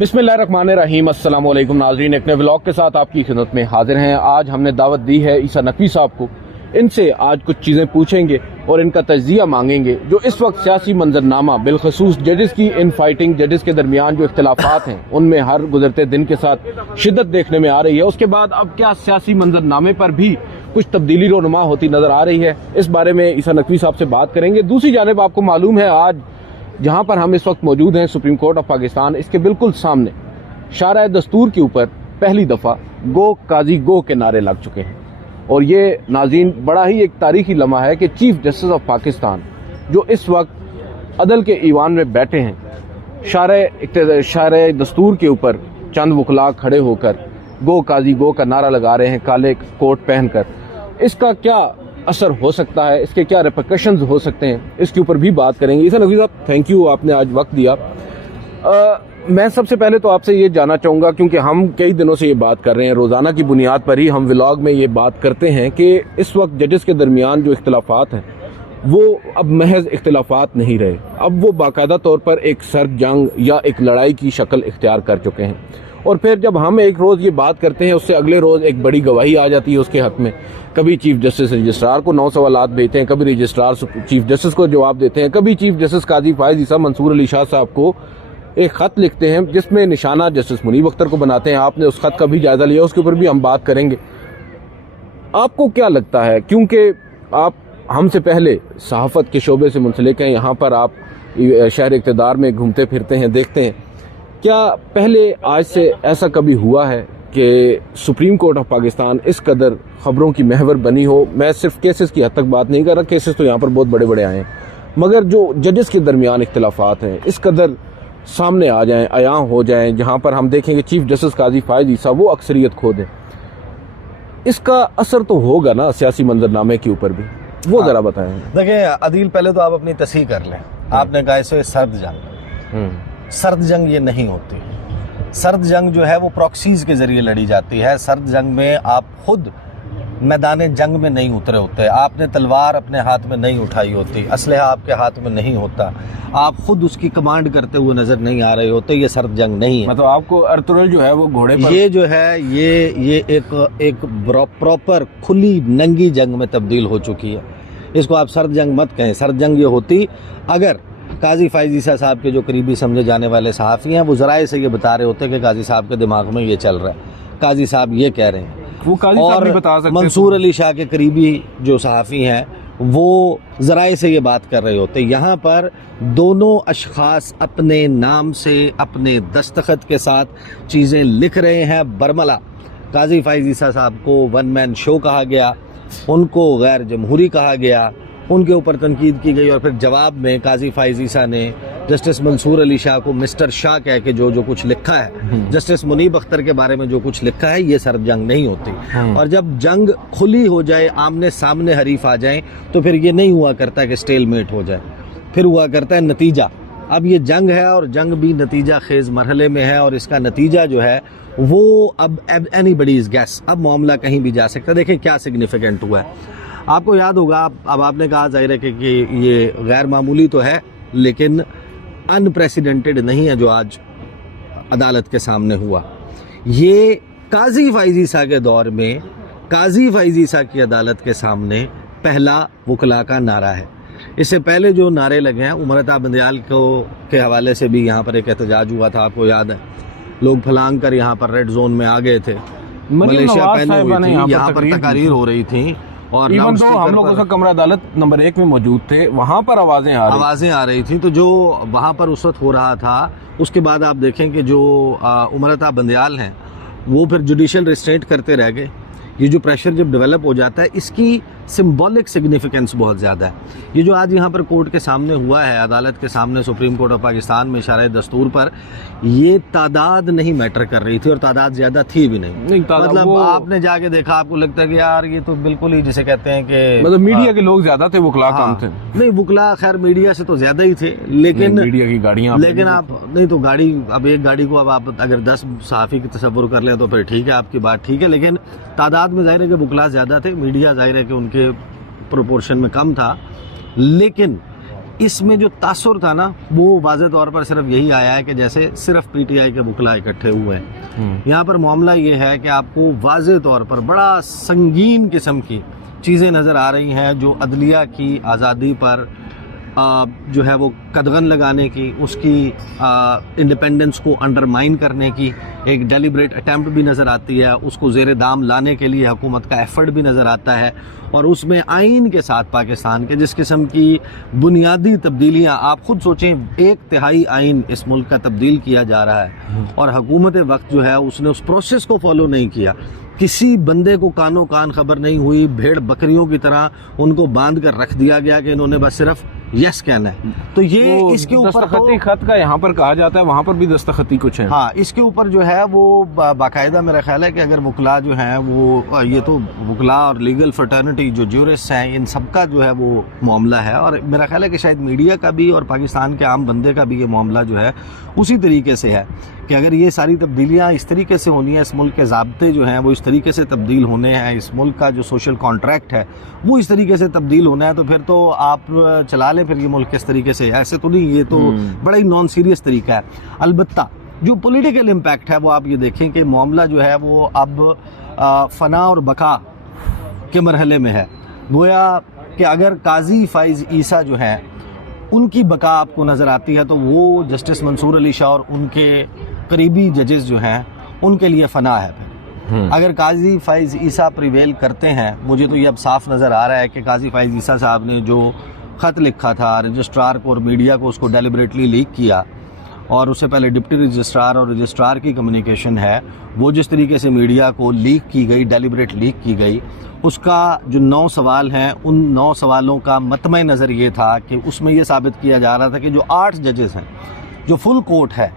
बिस्मिल्लाहिर्रहमानिर्रहीम। अस्सलाम वालेकुम नाज़रीन, एक नए व्लॉग के साथ आपकी खिदमत में हाजिर हैं। आज हमने दावत दी है ईसा नकवी साहब को। इनसे आज कुछ चीज़ें पूछेंगे और इनका तज्जिया मांगेंगे जो इस वक्त सियासी मंजरनामा बिलखसूस जजेस की इन फाइटिंग, जजेस के दरमियान जो इख्तलाफात हैं उनमें हर गुजरते दिन के साथ शिद्दत देखने में आ रही है। उसके बाद अब क्या सियासी मंजरनामे पर भी कुछ तब्दीली रोनुमा होती नजर आ रही है, इस बारे में ईसा नकवी साहब से बात करेंगे। दूसरी जानिब आपको मालूम है आज जहां पर हम इस वक्त मौजूद हैं सुप्रीम कोर्ट ऑफ पाकिस्तान, इसके बिल्कुल सामने शारा दस्तूर के ऊपर पहली दफा गो काजी गो के नारे लग चुके हैं। और ये नाज़रीन बड़ा ही एक तारीखी लम्हा है कि चीफ जस्टिस ऑफ पाकिस्तान जो इस वक्त अदल के ईवान में बैठे हैं, शारा दस्तूर के ऊपर चंद वकला खड़े होकर गो काजी गो का नारा लगा रहे हैं काले कोट पहनकर। इसका क्या असर हो सकता है, इसके क्या रिपरकशंस हो सकते हैं, इसके ऊपर भी बात करेंगे। ईसा नकवी साहब, थैंक यू, आपने आज वक्त दिया। मैं सबसे पहले तो आपसे ये जानना चाहूँगा, क्योंकि हम कई दिनों से ये बात कर रहे हैं, रोज़ाना की बुनियाद पर ही हम व्लॉग में ये बात करते हैं कि इस वक्त जजेस के दरमियान जो इख्तलाफात हैं वो अब महज इख्तलाफात नहीं रहे, अब वो बाकायदा तौर पर एक सर्द जंग या एक लड़ाई की शक्ल इख्तियार कर चुके हैं। और फिर जब हम एक रोज़ ये बात करते हैं उससे अगले रोज़ एक बड़ी गवाही आ जाती है उसके हक में। कभी चीफ जस्टिस रजिस्ट्रार को 9 सवालात देते हैं, कभी रजिस्ट्रार चीफ जस्टिस को जवाब देते हैं, कभी चीफ जस्टिस काजी फायज ईसा मंसूर अली शाह साहब को एक खत लिखते हैं जिसमें निशाना जस्टिस मुनीब अख्तर को बनाते हैं। आपने उस खत का भी जायजा लिया, उसके ऊपर भी हम बात करेंगे। आपको क्या लगता है, क्योंकि आप हमसे पहले सहाफत के शोबे से मुंसलिक हैं, यहाँ पर आप शहर इक़्तिदार में घूमते फिरते हैं, देखते हैं, क्या पहले आज से ऐसा कभी हुआ है कि सुप्रीम कोर्ट ऑफ पाकिस्तान इस कदर खबरों की महवर बनी हो? मैं सिर्फ केसेस की हद तक बात नहीं कर रहा, केसेस तो यहाँ पर बहुत बड़े बड़े आए हैं, मगर जो जजेस के दरमियान इख्तलाफात हैं इस कदर सामने आ जाएं, आयां हो जाएं, जहाँ पर हम देखेंगे चीफ जस्टिस काजी फायज ईसा वो अक्सरियत खो दें। इसका असर तो होगा ना सियासी मंजरनामे के ऊपर भी, वो जरा बताएं। देखिए अदील, पहले तो आप अपनी तस्हीह कर लें। आपने कहा इसे सर्द जंग, सर्द जंग ये नहीं होती। सर्द जंग जो है वो प्रॉक्सीज के जरिए लड़ी जाती है। सर्द जंग में आप खुद मैदान जंग में नहीं उतरे होते, आपने तलवार अपने हाथ में नहीं उठाई होती, असलहा आपके हाथ में नहीं होता, आप खुद उसकी कमांड करते हुए नजर नहीं आ रहे होते। ये सर्द जंग नहीं है। मतलब आपको अर्तुगरुल जो है वो घोड़े पर, ये जो है ये एक प्रॉपर खुली नंगी जंग में तब्दील हो चुकी है। इसको आप सर्द जंग मत कहें। सर्द जंग ये होती अगर काजी फायज ईसा साहब के जो करीबी समझे जाने वाले सहाफ़ी हैं वो ज़राए से ये बता रहे होते कि काजी साहब के दिमाग में ये चल रहा है, काजी साहब ये कह रहे हैं, वो काजी साहब भी बता सकते। मंसूर अली शाह के करीबी जो सहाफ़ी हैं वो ज़राए से ये बात कर रहे होते। यहाँ पर दोनों अशख़ास अपने नाम से अपने दस्तखत के साथ चीज़ें लिख रहे हैं। बरमला काजी फायज ईसा साहब को वन मैन शो कहा गया, उनको गैर जमहूरी कहा गया, उनके ऊपर तनकीद की गई, और फिर जवाब में काजी फायज ईसा ने जस्टिस मंसूर अली शाह को मिस्टर शाह कह के जो कुछ लिखा है, जस्टिस मुनीब अख्तर के बारे में जो कुछ लिखा है, ये सर्द जंग नहीं होती। और जब जंग खुली हो जाए, आमने सामने हरीफ आ जाए, तो फिर ये नहीं हुआ करता कि स्टेलमेट हो जाए, फिर हुआ करता है नतीजा। अब ये जंग है और जंग भी नतीजा खेज मरहले में है, और इसका नतीजा जो है वो अब एनीबडीज गेस, अब मामला कहीं भी जा सकता है। देखें क्या सिग्निफिकेंट हुआ है। आपको याद होगा, अब आपने कहा जाहिर है कि ये गैर मामूली तो है लेकिन अनप्रेसिडेंटेड नहीं है जो आज अदालत के सामने हुआ। ये काजी फायज ईसा के दौर में काजी फायज ईसा की अदालत के सामने पहला वकला का नारा है। इससे पहले जो नारे लगे हैं, उमरता बंदयाल को के हवाले से भी यहाँ पर एक एहतजाज हुआ था, आपको याद है, लोग फलांग कर यहाँ पर रेड जोन में आ गए थे, मलेशिया पहने हुए थे, यहाँ पर तकारीर हो रही थी, और हम लोग उस कमरा अदालत नंबर 1 में मौजूद थे, वहां पर आवाजें आ रही थी। तो जो वहां पर उस वक्त हो रहा था, उसके बाद आप देखें कि जो उमरता बंदयाल हैं वो फिर जुडिशियल रिस्ट्रेंट करते रह गए। ये जो प्रेशर जब डेवलप हो जाता है, इसकी सिंबॉलिक सिग्निफिकेंस बहुत ज़्यादा है। ये जो आज यहाँ पर कोर्ट के सामने हुआ है, अदालत के सामने सुप्रीम कोर्ट ऑफ पाकिस्तान में शारा दस्तूर पर, ये तादाद नहीं मैटर कर रही थी, और तादाद ज़्यादा थी भी नहीं। मतलब आपने जाके देखा, आपको लगता है कि यार ये तो बिल्कुल ही जिसे कहते हैं कि मतलब मीडिया के लोग ज़्यादा थे, वकला कम थे। नहीं, वकला खैर मीडिया से तो ज़्यादा ही थे, लेकिन मीडिया की गाड़ियाँ, लेकिन आप नहीं तो गाड़ी, अब एक गाड़ी को अब आप अगर 10 सहाफ़ी की तस्वुर कर लें तो फिर ठीक है, आपकी बात ठीक है, लेकिन तादाद में जाहिर है कि वकला ज़्यादा थे, मीडिया जाहिर है कि उनके प्रोपोर्शन में कम था। लेकिन इसमें जो तासुर था ना, वो वाज़े तौर पर सिर्फ यही आया है कि जैसे सिर्फ पीटीआई के वकला इकट्ठे हुए हैं। यहाँ पर मामला ये है कि आपको वाज़े तौर पर बड़ा संगीन किस्म की चीज़ें नज़र आ रही हैं, जो अदलिया की आज़ादी पर जो है वो कदगन लगाने की, उसकी इंडिपेंडेंस को अंडरमाइन करने की एक डेलिब्रेट अटैम्प्ट भी नज़र आती है, उसको ज़ेरे दाम लाने के लिए हुकूमत का एफर्ट भी नज़र आता है। और उसमें आइन के साथ पाकिस्तान के जिस किस्म की बुनियादी तब्दीलियाँ, आप खुद सोचें, 1/3 आइन इस मुल्क का तब्दील किया जा रहा है और हुकूमत वक्त जो है उसने उस प्रोसेस को फॉलो नहीं किया। किसी बंदे को कानो कान खबर नहीं हुई, भेड़ बकरियों की तरह उनको बांध कर रख दिया गया कि इन्होंने बस सिर्फ यस कहना है। तो ये इसके ऊपर दस्तखती खत का यहाँ पर कहा जाता है, वहाँ पर भी दस्तखती कुछ है। हाँ, इसके ऊपर जो है वो बाकायदा मेरा ख्याल है कि अगर वकला जो हैं वो, ये तो वकला और लीगल फ्रेटर्निटी जो ज्यूरिस्ट हैं, इन सब का जो है वो मामला है। और मेरा ख्याल है कि शायद मीडिया का भी और पाकिस्तान के आम बंदे का भी ये मामला जो है उसी तरीके से है कि अगर ये सारी तब्दीलियाँ इस तरीके से होनी है, इस मुल्क के ज़ाब्ते जो हैं वो इस तरीके से तब्दील होने हैं, इस मुल्क का जो सोशल कॉन्ट्रैक्ट है वो इस तरीके से तब्दील होना है, तो फिर तो आप चला लें फिर ये मुल्क किस तरीके से। ऐसे तो नहीं, ये तो बड़ा ही नॉन सीरियस तरीका है। अलबत्ता जो पॉलिटिकल इम्पैक्ट है वो आप ये देखें कि मामला जो है वो अब फना और बका के मरहले में है। गोया कि अगर काजी फ़ाइज़ ईसा जो है उनकी बका आपको नज़र आती है तो वो जस्टिस मंसूर अली शाह और उनके करीबी जजेस जो हैं उनके लिए फ़ना है। फिर अगर काजी फ़ाइज़ ईसा प्रिवेल करते हैं, मुझे तो ये अब साफ नज़र आ रहा है कि काजी फ़ाइज़ ईसा साहब ने जो ख़त लिखा था रजिस्ट्रार को और मीडिया को, उसको डेलिबरेटली लीक किया, और उससे पहले डिप्टी रजिस्ट्रार और रजिस्ट्रार की कम्युनिकेशन है वो जिस तरीके से मीडिया को लीक की गई, डेलिबरेट लीक की गई, उसका जो 9 सवाल हैं उन 9 सवालों का मतमय नज़र ये था कि उसमें ये साबित किया जा रहा था कि जो 8 जजेस हैं, जो फुल कोर्ट है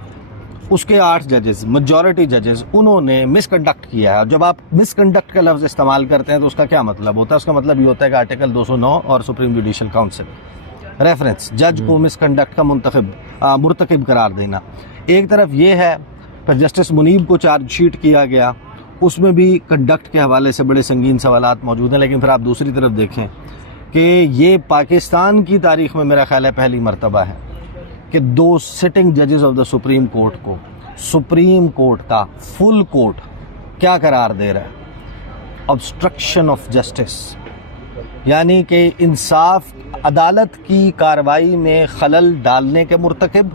उसके 8 जजेस, मेजॉरिटी जजेस, उन्होंने मिसकंडक्ट किया है। जब आप मिसकंडक्ट का लफ्ज़ इस्तेमाल करते हैं तो उसका क्या मतलब होता है? उसका मतलब ये होता है कि आर्टिकल 209 और सुप्रीम जुडिशल काउंसिल रेफरेंस, जज को मिसकंडक्ट का मुर्तकिब करार देना। एक तरफ ये है, फिर जस्टिस मुनीब को चार्जशीट किया गया, उसमें भी कंडक्ट के हवाले से बड़े संगीन सवालात मौजूद हैं। लेकिन फिर आप दूसरी तरफ देखें कि ये पाकिस्तान की तारीख़ में मेरा ख्याल है पहली मरतबा है कि 2 सिटिंग जजेस ऑफ द सुप्रीम कोर्ट को सुप्रीम कोर्ट का फुल कोर्ट क्या करार दे रहा है? ऑब्स्ट्रक्शन ऑफ जस्टिस, यानी कि इंसाफ, अदालत की कार्रवाई में खलल डालने के मुर्तकिब।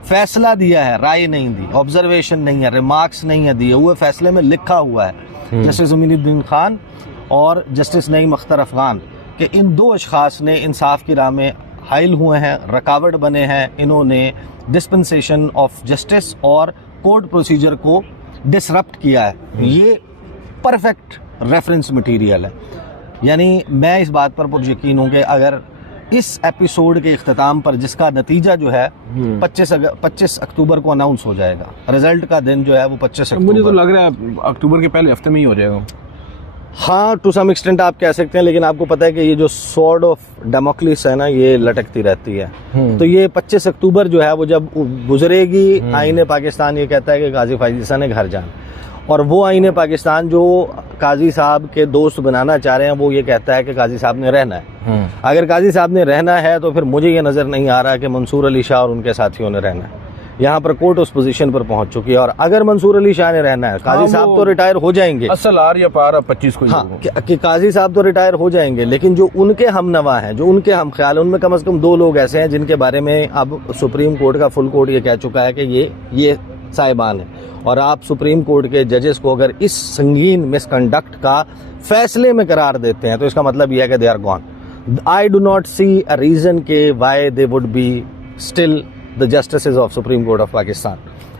फैसला दिया है, राय नहीं दी, ऑब्जर्वेशन नहीं है, रिमार्क्स नहीं है दिए हुए, फैसले में लिखा हुआ है जस्टिस उमीनुद्दीन खान और जस्टिस नईम अख्तर अफगान कि इन 2 अशखास ने इंसाफ की राह में हाइल हुए हैं, रकावट बने हैं, इन्होंने डिस्पेंसेशन ऑफ जस्टिस और कोर्ट प्रोसीजर को डिसरप्ट किया है। ये परफेक्ट रेफरेंस मटेरियल है। यानी मैं इस बात पर पुर यकीन हूँ कि अगर इस एपिसोड के इख्तिताम पर, जिसका नतीजा जो है 25 अक्टूबर को अनाउंस हो जाएगा, रिजल्ट का दिन जो है वो 25 अक्टूबर, मुझे तो लग रहा है अक्टूबर के पहले हफ्ते में ही हो जाएगा। हाँ, टू सम एक्सटेंट आप कह सकते हैं, लेकिन आपको पता है कि ये जो स्वॉर्ड ऑफ डेमोक्रेसी है ना, ये लटकती रहती है। तो ये 25 अक्टूबर जो है वो जब गुजरेगी, आईने पाकिस्तान ये कहता है कि काजी फ़ाइज़ ईसा ने घर जाना, और वो आईने पाकिस्तान जो काजी साहब के दोस्त बनाना चाह रहे हैं वो ये कहता है कि काजी साहब ने रहना है। अगर काजी साहब ने रहना है तो फिर मुझे ये नज़र नहीं आ रहा कि मंसूर अली शाह और उनके साथियों ने रहना है। यहाँ पर कोर्ट उस पोजीशन पर पहुंच चुकी है, और अगर मंसूर अली शाह ने रहना है, काजी साहब तो रिटायर हो जाएंगे, असल आर या पार 25 को। हाँ, कि काजी साहब तो रिटायर हो जाएंगे, लेकिन जो उनके हमनवा हैं, जो उनके हम ख्याल, उनमें कम से कम 2 लोग ऐसे हैं जिनके बारे में अब सुप्रीम कोर्ट का फुल कोर्ट ये कह चुका है कि ये साहिबान है। और आप सुप्रीम कोर्ट के जजेस को अगर इस संगीन मिसकंडक्ट का फैसले में करार देते हैं तो इसका मतलब यह है कि they are gone. I do not see a reason के why they would be still the justices of Supreme Court of Pakistan.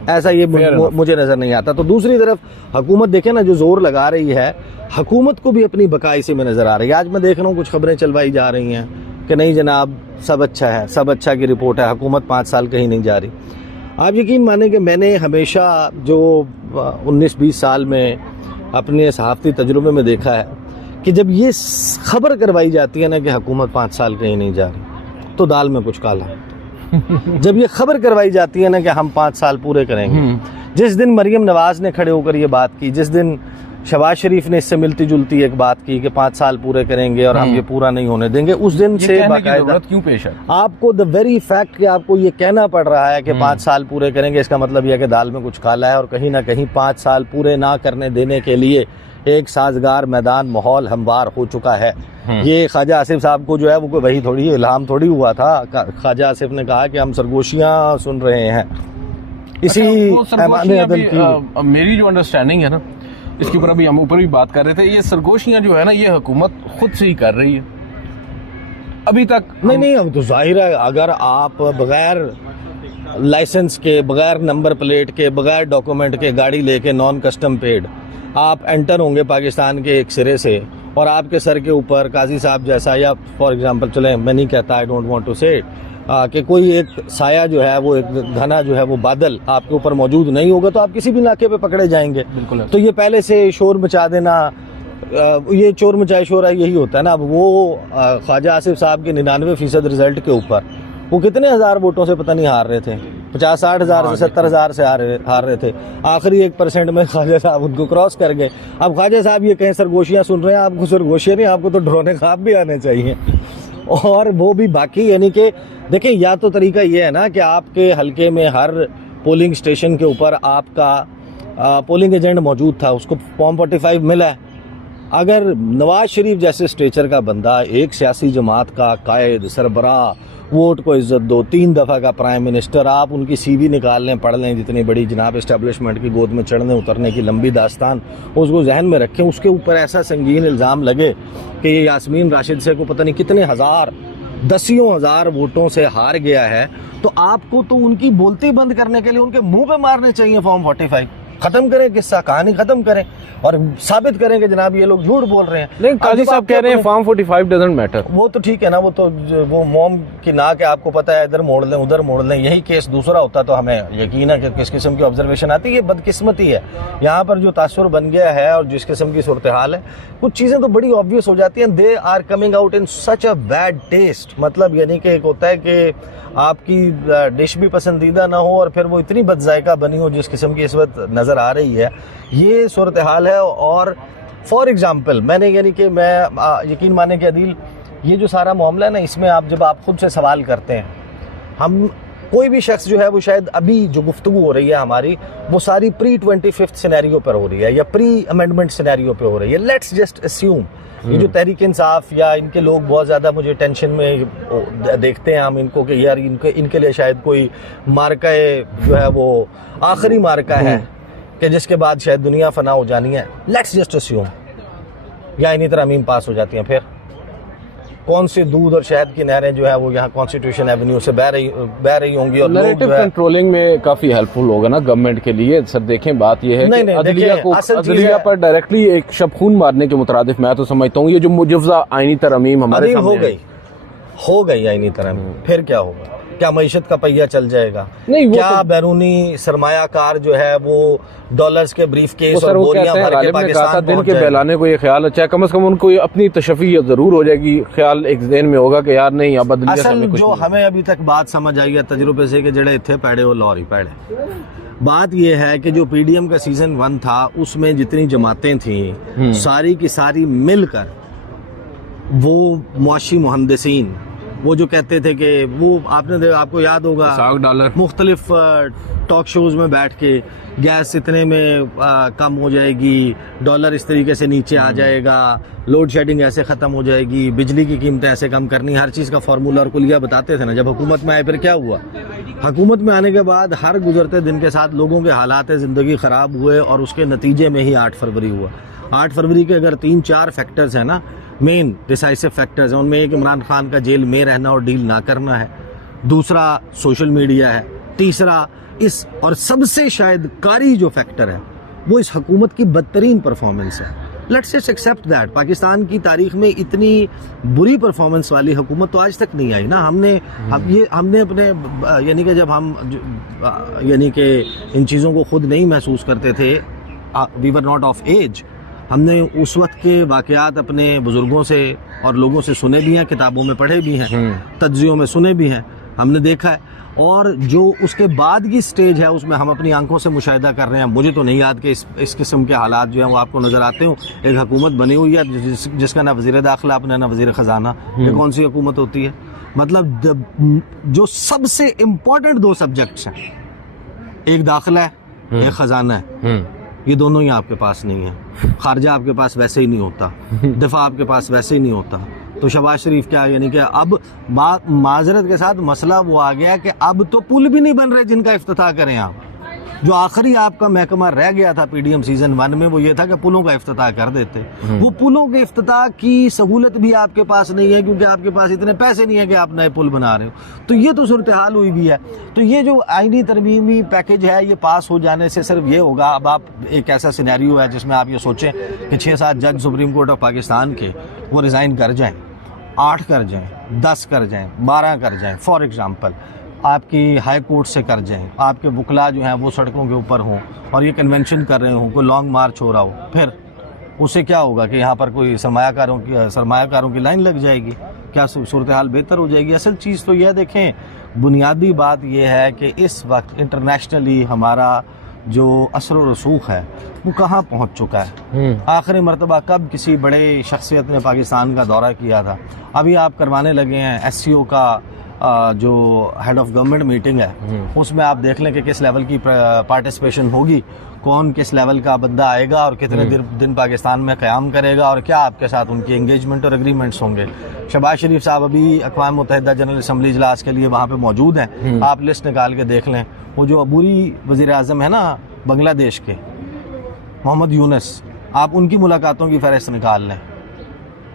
ऐसा ये मुझे नज़र नहीं आता। तो दूसरी तरफ हुकूमत देखें ना, जो जोर लगा रही है, हुकूमत को भी अपनी बका इसी में नज़र आ रही है। आज मैं देख रहा हूँ कुछ खबरें चलवाई जा रही हैं कि नहीं जनाब सब अच्छा है, सब अच्छा की रिपोर्ट है, हुकूमत 5 साल कहीं नहीं जा रही। आप यकीन माने कि मैंने हमेशा जो 19-20 साल में अपने सहाफ़ती तजुर्बे में देखा है कि जब ये खबर करवाई जाती है ना कि हुकूमत 5 साल कहीं नहीं जा रही, तो दाल में कुछ काला जब ये खबर करवाई जाती है ना कि हम 5 साल पूरे करेंगे, जिस दिन मरियम नवाज ने खड़े होकर ये बात की, जिस दिन शहबाज शरीफ ने इससे मिलती जुलती एक बात की कि 5 साल पूरे करेंगे और हम ये पूरा नहीं होने देंगे। उस दिन से बाकायदा क्यों पेश है आपको द वेरी फैक्ट कि आपको ये कहना पड़ रहा है कि 5 साल पूरे करेंगे, इसका मतलब यह है कि दाल में कुछ काला है, और कहीं ना कहीं 5 साल पूरे ना करने देने के लिए एक साजगार मैदान माहौल हमवार हो चुका है। ये ख्वाजा आसिफ साहब को जो है वो कोई वही थोड़ी इल्हाम थोड़ी हुआ था। ख्वाजा आसिफ ने कहा कि हम सरगोशियां सुन रहे हैं इसी मेरी जो अंडरस्टैंडिंग है ना, इसके ऊपर अभी हम ऊपर भी बात कर रहे थे, ये सरगोशियां जो है ना ये हुकूमत खुद से ही कर रही है अभी तक। नहीं अब तो जाहिर है, अगर आप बगैर लाइसेंस के, बगैर नंबर प्लेट के, बगैर डॉक्यूमेंट के गाड़ी लेके नॉन कस्टम पेड आप एंटर होंगे पाकिस्तान के एक सिरे से, और आपके सर के ऊपर काजी साहब जैसा, या फॉर एग्जांपल चले मैं नहीं कहता, आई डोंट वांट टू से कि कोई एक साया जो है वो एक घना जो है वो बादल आपके ऊपर मौजूद नहीं होगा, तो आप किसी भी नाके पे पकड़े जाएंगे। बिल्कुल। तो ये पहले से शोर मचा देना, ये चोर मचाए शोर है, यही होता है ना। अब वो ख्वाजा आसिफ साहब के 99% रिजल्ट के ऊपर वो कितने हजार वोटों से पता नहीं हार रहे थे, 50-60 हजार से 70 हजार से हार रहे थे। आखिरी 1% में ख्वाजा साहब उनको क्रॉस कर गए। अब ख्वाजा साहब ये कहें सरगोशियां सुन रहे हैं, आपको सरगोशियां नहीं, आपको तो ड्रोने ख्वाब भी आने चाहिए, और वो भी बाकी। यानी कि देखें, या तो तरीका ये है ना कि आपके हलके में हर पोलिंग स्टेशन के ऊपर आपका पोलिंग एजेंट मौजूद था, उसको फॉर्म 45 मिला है। अगर नवाज शरीफ जैसे स्टेचर का बंदा, एक सियासी जमात का कायद, सरबराह, वोट को इज्जत दो, 3 दफ़ा का प्राइम मिनिस्टर, आप उनकी CV निकाल लें, पढ़ लें, जितनी बड़ी जनाब इस्टेब्लिशमेंट की गोद में चढ़ने उतरने की लंबी दास्तान, उसको जहन में रखें। उसके ऊपर ऐसा संगीन इल्ज़ाम लगे कि ये यास्मीन राशिद से को पता नहीं कितने हजार, दसियों हजार वोटों से हार गया है, तो आपको तो उनकी बोलती बंद करने के लिए उनके मुंह पे मारने चाहिए फॉर्म 45। खत्म करें किस्सा, कहानी खत्म करें और साबित करें कि जनाब ये लोग झूठ बोल रहे हैं। लेकिन काजी साहब कह रहे हैं फॉर्म 45 डजंट मैटर। वो तो ठीक है ना, वो तो वो मोम की नाक है, आपको पता है, इधर मोड़ लें उधर मोड़ लें। यही केस दूसरा होता तो हमें यकीन है कि किस किस्म की ऑब्जर्वेशन आती है। ये बदकिस्मती है, यहाँ पर जो तासुर बन गया है और जिस किस्म की सूरत हाल है, कुछ चीज़ें तो बड़ी ऑब्वियस हो जाती हैं। They are coming out in such a bad taste. मतलब यानी कि एक होता है कि आपकी डिश भी पसंदीदा ना हो और फिर वो इतनी बदजायका बनी हो जिस किस्म की इस वक्त नज़र आ रही है, ये सूरत हाल है। और फॉर एग्जांपल मैंने, यानी कि मैं यकीन माने कि अदील, ये जो सारा मामला है ना, इसमें जब आप खुद से सवाल करते हैं, हम कोई भी शख्स जो है वो शायद अभी जो गुफ्तगू हो रही है हमारी, वो सारी प्री 25th सिनेरियो पर हो रही है या प्री अमेंडमेंट सिनेरियो पे हो रही है। लेट्स जस्ट अस्यूम ये जो तहरीक इंसाफ या इनके लोग बहुत ज़्यादा मुझे टेंशन में देखते हैं हम इनको कि यार इनके लिए शायद कोई मार्का जो है वो आखिरी मार्का है कि जिसके बाद शायद दुनिया फना हो जानी है। लेट्स जस्ट अस्यूम या इन्हीं तरह मीम पास हो जाती हैं, फिर कौन सी दूध और शहद की नहरें जो है वो यहाँ कॉन्स्टिट्यूशन एवेन्यू से बह रही होंगी। और नैरेटिव कंट्रोलिंग में काफी हेल्पफुल होगा ना गवर्नमेंट के लिए। सर देखें, बात ये है कि अदलिया पर डायरेक्टली एक शब खून मारने के मुतरादिफ मैं तो समझता हूँ ये जो मुजव्वजा आईनी तरमीम हमारे सामने हो गई आईनी तरमीम, फिर क्या होगा? क्या मईशत का पहिया चल जाएगा? नहीं, वो क्या बैरूनी सरमायाकार जो है वो डॉलर्स के ब्रीफ केस और बोरियां भर के पाकिस्तान दिन के बहलाने को ये ख्याल अच्छा है, कम से कम उनको अपनी तशफ़ी जरूर हो जाएगी, ख्याल एक ज़हन में होगा कि यार नहीं अब असल जो हमें अभी तक बात समझ आई है तजुर्बे से कि जड़े इत्थे पैड़े वो लाहौर ही पैड़े। बात यह है कि जो PDM का सीजन 1 था उसमें जितनी जमातें थी सारी की सारी मिलकर वो मुआशी मुहंदिसीन, वो जो कहते थे कि वो आपको याद होगा मुख्तलिफ टॉक शोज में बैठ के गैस इतने में कम हो जाएगी, डॉलर इस तरीके से नीचे आ जाएगा, लोड शेडिंग ऐसे ख़त्म हो जाएगी, बिजली की कीमतें ऐसे कम करनी, हर चीज़ का फार्मूला और कुलिया बताते थे ना। जब हुकूमत में आए फिर क्या हुआ? हुकूमत में आने के बाद हर गुजरते दिन के साथ लोगों के हालात ज़िंदगी ख़राब हुए और उसके नतीजे में ही 8 फरवरी हुआ। 8 फरवरी के अगर 3-4 फैक्टर्स हैं ना, मेन डिसाइसिव फैक्टर्स हैं, उनमें एक इमरान खान का जेल में रहना और डील ना करना है, दूसरा सोशल मीडिया है, तीसरा इस और सबसे शायद कारी जो फैक्टर है वो इस हुकूमत की बदतरीन परफॉर्मेंस है। Let's just accept that. Pakistan की तारीख में इतनी बुरी परफॉर्मेंस वाली हुकूमत तो आज तक नहीं आई ना। हमने अपने यानी कि जब हम यानी कि इन चीज़ों को खुद नहीं महसूस करते थे, we were not of age, हमने उस वक्त के वाक़यात अपने बुजुर्गों से और लोगों से सुने भी हैं, किताबों में पढ़े भी हैं, तज्ज़ियों में सुने भी हैं, हमने देखा है। और जो उसके बाद की स्टेज है उसमें हम अपनी आंखों से मुशाहिदा कर रहे हैं। मुझे तो नहीं याद कि इस किस्म के हालात जो हैं वो आपको नज़र आते हो। एक हुकूमत बनी हुई है जिसका ना वज़ीर दाखिला अपना ना वज़ीर ख़जाना। ये कौन सी हुकूमत होती है? मतलब जो सबसे इम्पोर्टेंट दो सब्जेक्ट्स हैं, एक दाखिला है, एक ख़जाना है, ये दोनों ही आपके पास नहीं है। खारजा आपके पास वैसे ही नहीं होता, दिफा आपके पास वैसे ही नहीं होता। तो शहबाज शरीफ क्या, यानी कि अब माजरत के साथ मसला वो आ गया कि अब तो पुल भी नहीं बन रहे जिनका इफ्तिताह करें आप। जो आखिरी आपका महकमा रह गया था पीडीएम सीजन 1 में, वो ये था कि पुलों का इफ्तिताह कर देते। वो पुलों के इफ्तिताह की सहूलत भी आपके पास नहीं है क्योंकि आपके पास इतने पैसे नहीं है कि आप नए पुल बना रहे हो। तो ये तो सूरत हाल हुई भी है। तो ये जो आईनी तरमीमी पैकेज है ये पास हो जाने से सिर्फ ये होगा, अब आप एक ऐसा सिनेरियो है जिसमें आप ये सोचें कि 6-7 जज सुप्रीम कोर्ट ऑफ पाकिस्तान के वो रिज़ाइन कर जाएं, 8 कर जाएं, 10 कर जाएं, 12 कर जाएं, फॉर एग्जांपल आपकी हाई कोर्ट से कर जाएं, आपके वकला जो हैं वो सड़कों के ऊपर हों और ये कन्वेंशन कर रहे हों, कोई लॉन्ग मार्च हो रहा हो, फिर उससे क्या होगा कि यहाँ पर कोई सरमायाकारों की लाइन लग जाएगी। क्या सूरत हाल बेहतर हो जाएगी? असल चीज़ तो यह देखें, बुनियादी बात यह है कि इस वक्त इंटरनेशनली हमारा जो असर व रसूख है वो कहाँ पहुँच चुका है। आखिरी मरतबा कब किसी बड़े शख्सियत ने पाकिस्तान का दौरा किया था? अभी आप करवाने लगे हैं SCO का जो हेड ऑफ गवर्नमेंट मीटिंग है, उसमें आप देख लें कि किस लेवल की पार्टिसिपेशन होगी, कौन किस लेवल का बंदा आएगा और कितने दिन पाकिस्तान में क़याम करेगा और क्या आपके साथ उनकी एंगेजमेंट और एग्रीमेंट्स होंगे। शहबाज शरीफ साहब अभी अक़वाम मुत्तहिदा जनरल असम्बली इजलास के लिए वहाँ पे मौजूद हैं। आप लिस्ट निकाल के देख लें, वो जो अबूरी वज़ीर आज़म है ना बांग्लादेश के, मोहम्मद यूनुस, आप उनकी मुलाकातों की फहरिस्त निकाल लें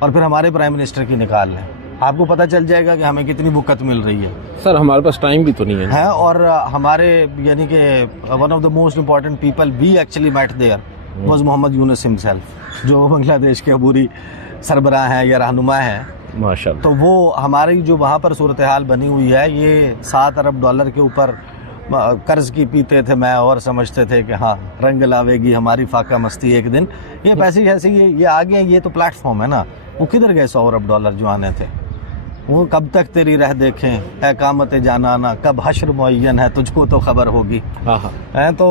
और फिर हमारे प्राइम मिनिस्टर की निकाल लें, आपको पता चल जाएगा कि हमें कितनी बुकत मिल रही है। सर हमारे पास टाइम भी तो नहीं है और हमारे यानी कि one of the most important people we actually met there was Mohammad Yunus himself, जो बांग्लादेश के अबूरी सरबराह हैं या रहनुमा हैं माशाल्लाह। तो वो हमारी जो वहाँ पर सूरत हाल बनी हुई है, ये $7 अरब के ऊपर कर्ज की पीते थे मैं और समझते थे कि हाँ रंग लावेगी हमारी फाका मस्ती एक दिन। ये पैसे ऐसे ये आ गए, ये तो प्लेटफॉर्म है ना। वो किधर गए $100 अरब जो आने थे? वो कब तक तेरी रह देखें है कामत जानाना, कब हश्र मुअय्यन है तुझको तो खबर होगी। है तो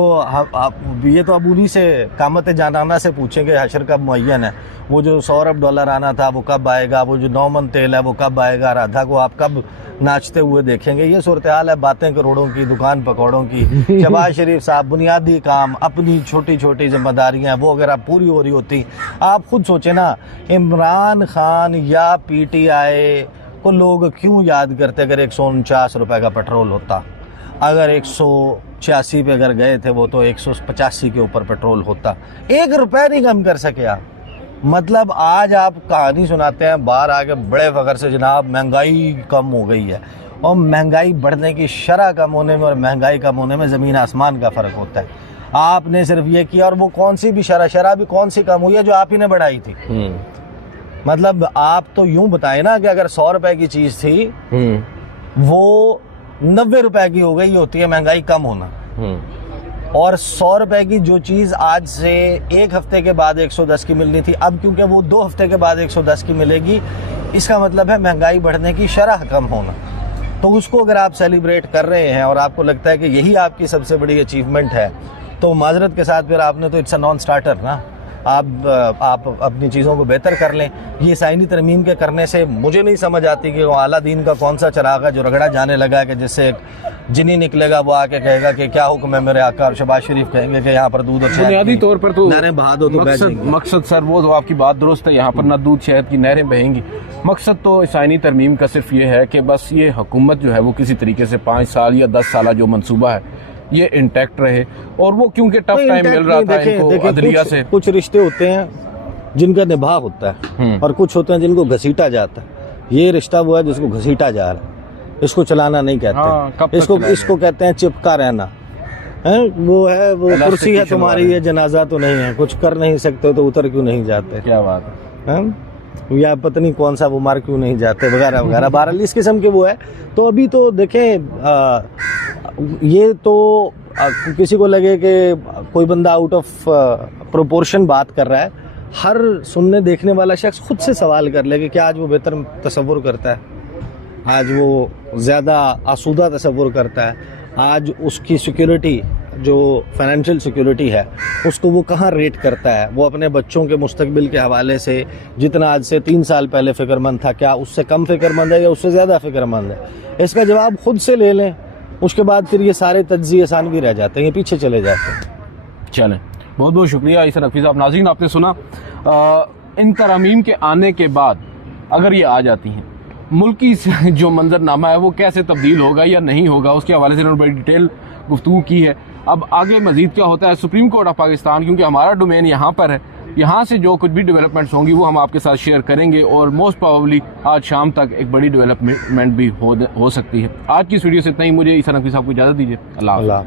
ये तो अब उन्हीं से कामत जानाना से पूछेंगे हश्र कब मुअय्यन है। वो जो $100 अरब आना था वो कब आएगा, वो जो 9 मन तेल है वो कब आएगा, राधा को आप कब नाचते हुए देखेंगे। ये सूरत हाल है, बातें करोड़ों की, दुकान पकौड़ों की। शहबाज शरीफ साहब बुनियादी काम, अपनी छोटी छोटी जिम्मेदारियां वो अगर आप पूरी हो रही होती, आप खुद सोचे ना, इमरान खान या PTI को लोग क्यों याद करते अगर 149 रुपए का पेट्रोल होता, अगर 186 पे अगर गए थे वो तो 185 के ऊपर पेट्रोल होता, 1 रुपए नहीं कम कर सके आप। मतलब आज आप कहानी सुनाते हैं बाहर आके बड़े फखर से, जनाब महंगाई कम हो गई है। और महंगाई बढ़ने की शरह कम होने में और महंगाई कम होने में ज़मीन आसमान का फ़र्क होता है। आपने सिर्फ ये किया, और वो कौन सी भी शरह भी कौन सी कम हुई है जो आप ही ने बढ़ाई थी। मतलब आप तो यूं बताए ना कि अगर 100 रुपए की चीज थी वो 90 रुपए की हो गई होती है महंगाई कम होना। और 100 रुपए की जो चीज आज से 1 हफ्ते के बाद 110 की मिलनी थी, अब क्योंकि वो 2 हफ्ते के बाद 110 की मिलेगी, इसका मतलब है महंगाई बढ़ने की शरह कम होना। तो उसको अगर आप सेलिब्रेट कर रहे हैं और आपको लगता है कि यही आपकी सबसे बड़ी अचीवमेंट है, तो माजरत के साथ फिर आपने तो इट्स अ नॉन स्टार्टर ना। आप अपनी चीज़ों को बेहतर कर लें। ये साइनी तरमीम के करने से मुझे नहीं समझ आती कि वो आला दीन का कौन सा चराग है जो रगड़ा जाने लगा है कि जिससे एक जिनी निकलेगा वो आके कहेगा कि क्या हुक्म है मेरे आका, और शहबाज शरीफ कहेंगे कि यहाँ पर दूध और शहद बुनियादी तौर पर तो नहरें बहा दो तो मकसद सर वो तो आपकी बात दुरुस्त है, यहाँ पर ना दूध शहद की नहरें बहेंगी। मकसद तो साइनी तरमीम का सिर्फ ये है कि बस ये हुकूमत जो है वो किसी तरीके से 5 साल या 10 साल जो मनसूबा है ये इंटैक्ट रहे। और वो क्योंकि टफ टाइम मिल रहा था इनको अदलिया से। कुछ रिश्ते होते हैं जिनका निभाव होता है और कुछ होते हैं जिनको घसीटा जाता है। ये रिश्ता वो है जिसको घसीटा जा रहा है, इसको चलाना नहीं कहते। इसको कहते हैं चिपका रहना। है वो कुर्सी है तुम्हारी, ये जनाजा तो नहीं है, कुछ कर नहीं सकते तो उतर क्यों नहीं जाते। क्या बात है। या पत्नी कौन सा वो मार क्यों नहीं जाते वगैरह वगैरह। बहरहाल इस किस्म के वो है। तो अभी तो देखें, ये तो किसी को लगे कि कोई बंदा आउट ऑफ प्रोपोर्शन बात कर रहा है, हर सुनने देखने वाला शख्स खुद से सवाल कर ले कि क्या आज वो बेहतर तसव्वुर करता है। आज वो ज़्यादा आसूदा तस्वुर करता है, आज उसकी सिक्योरिटी जो फाइनेंशियल सिक्योरिटी है उसको वो कहाँ रेट करता है। वो अपने बच्चों के मुस्तकबिल के हवाले से जितना आज से 3 साल पहले फ़िक्रमंद था, क्या उससे कम फ़िक्रमंद है या उससे ज़्यादा फ़िक्रमंद है? इसका जवाब खुद से ले लें, उसके बाद फिर ये सारे तज्ज़िये आसान भी रह जाते हैं, ये पीछे चले जाते हैं। चलें, बहुत बहुत शुक्रिया ईसा नकवी साहब। नाज़रीन, आपने सुना इन तरमीम के आने के बाद अगर ये आ जाती हैं, मुल्क की जो मंजरनामा है वो कैसे तब्दील होगा या नहीं होगा, उसके हवाले से इन्होंने बड़ी डिटेल गुफ्तगू की है। अब आगे मजीद क्या होता है, सुप्रीम कोर्ट ऑफ पाकिस्तान, क्योंकि हमारा डोमेन यहाँ पर है, यहाँ से जो कुछ भी डेवलपमेंट्स होंगी वो हम आपके साथ शेयर करेंगे और मोस्ट प्रोबेबली आज शाम तक एक बड़ी डेवलपमेंट भी हो सकती है। आज की इस वीडियो से इतना ही। मुझे ईसा नकवी साहब को इजाज़त दीजिए। अल्लाह।